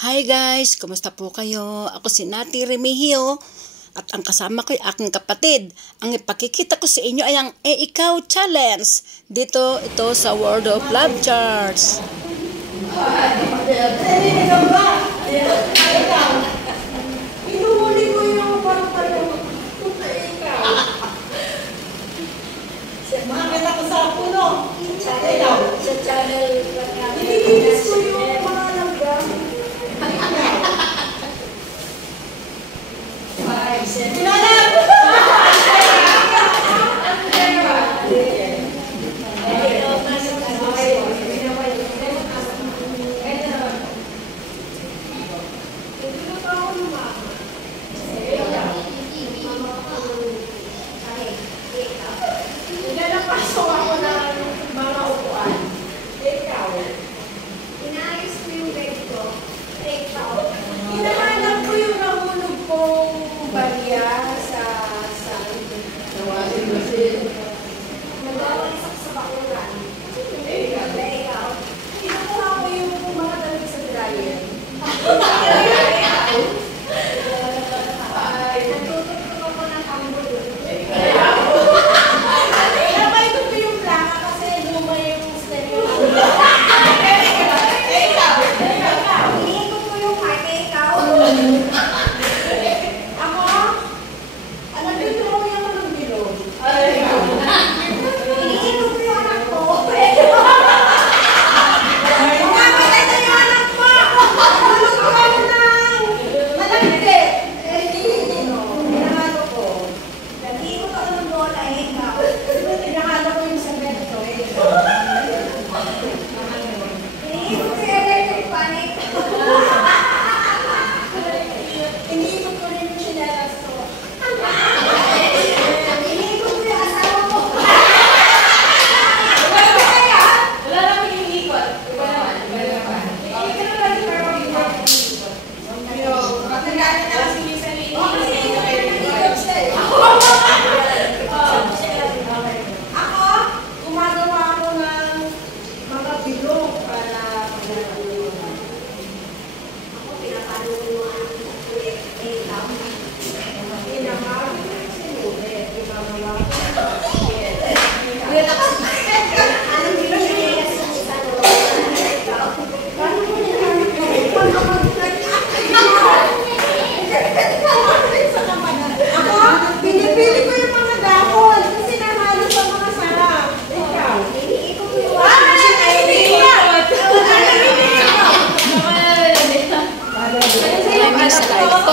Hi guys! Kumusta po kayo? Ako si Nati Remigio at ang kasama ko ay aking kapatid. Ang ipakikita ko sa inyo ay ang Ikaw Challenge. Dito ito sa World of Love Charts. Inuhuli ko yung parang makakita ko sa puno. Sa channel. Iniinis ko yung mga langgam.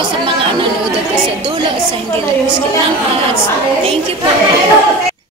Sa mga nanonood at sa dulo at sa hindi na ang ads.